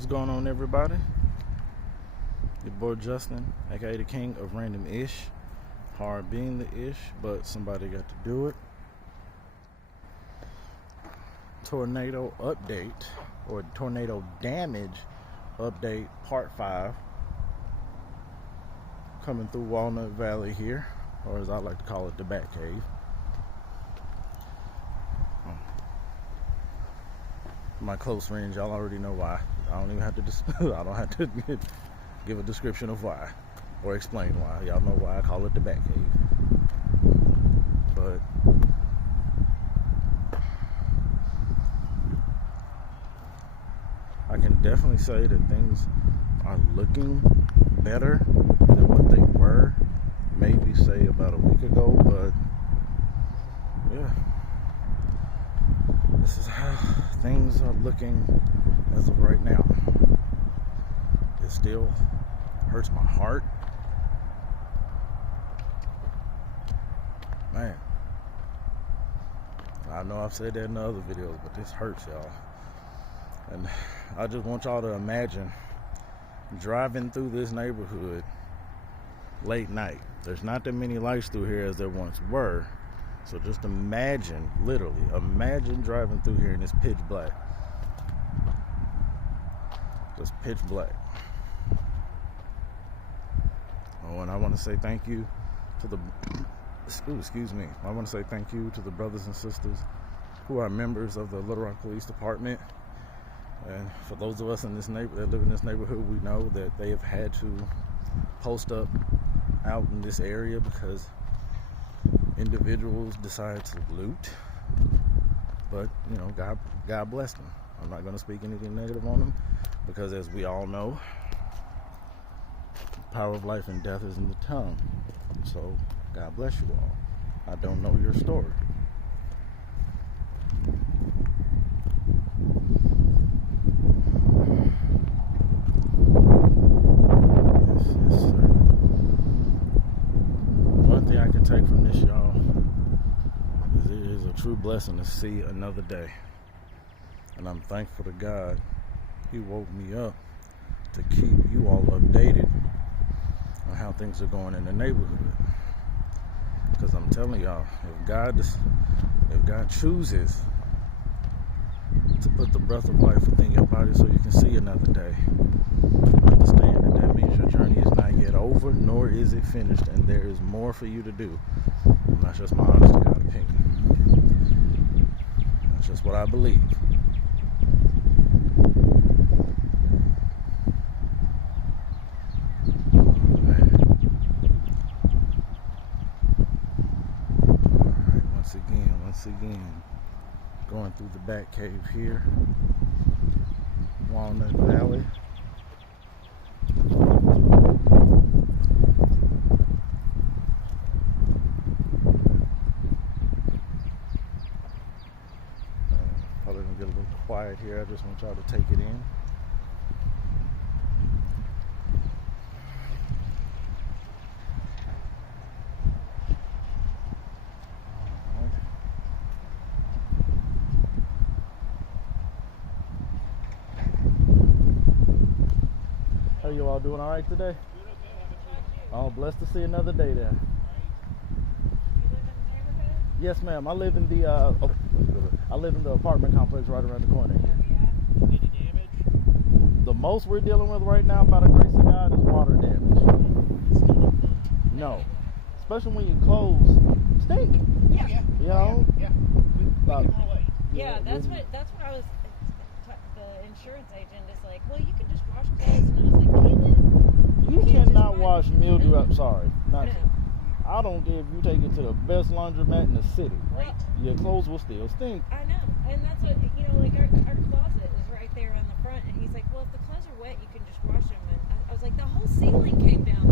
What's going on, everybody? Your boy Justin, aka the king of random ish. Hard being the ish, but somebody got to do it. Tornado update, or tornado damage update, part 5. Coming through Walnut Valley here, or as I like to call it, the Bat Cave. My close friends, y'all already know why. I don't even have to. I don't have to give a description of why or explain why. Y'all know why I call it the Bat Cave. But I can definitely say that things are looking better than what they were, maybe say about a week ago. But yeah, this is how things are looking as of right now. It still hurts my heart. Man, I know I've said that in the other videos, but this hurts, y'all. And I just want y'all to imagine driving through this neighborhood late night. There's not that many lights through here as there once were. So just imagine, literally, imagine driving through here and it's pitch black. Just pitch black. Oh, and I want to say thank you to the, excuse me. I want to say thank you to the brothers and sisters who are members of the Little Rock Police Department. And for those of us in this neighborhood that live in this neighborhood, we know that they have had to post up out in this area because individuals decide to loot. But you know, God bless them. I'm not going to speak anything negative on them because, as we all know, the power of life and death is in the tongue. So God bless you all. I don't know your story. Yes, sir. One thing I can take from this, y'all, is it is a true blessing to see another day. And I'm thankful to God He woke me up to keep you all updated on how things are going in the neighborhood. Because I'm telling y'all, if God chooses to put the breath of life within your body so you can see another day, understand that means your journey is not yet over, nor is it finished, and there is more for you to do. And that's just my honest to God opinion. That's just what I believe. Once again, going through the Bat Cave here, Walnut Valley. Probably gonna get a little quiet here. I just want y'all to take it in. How you all doing? All right today? Oh, blessed to see another day there. You live in the neighborhood? Yes, ma'am. I live in the apartment complex right around the corner here. Any damage? The most we're dealing with right now, by the grace of God, is water damage. No, especially when your clothes stink. Yeah. You know? Yeah. We can relate. Yeah, that's what I was. The insurance agent is like, well, you can just wash clothes, and I was like, can You can't cannot just wash mildew up. Sorry, not. No. I don't care if you take it to the best laundromat in the city. Right. Your clothes will still stink. I know, and that's what like our closet is right there on the front, and he's like, well, if the clothes are wet, you can just wash them, and I was like, the whole ceiling came down.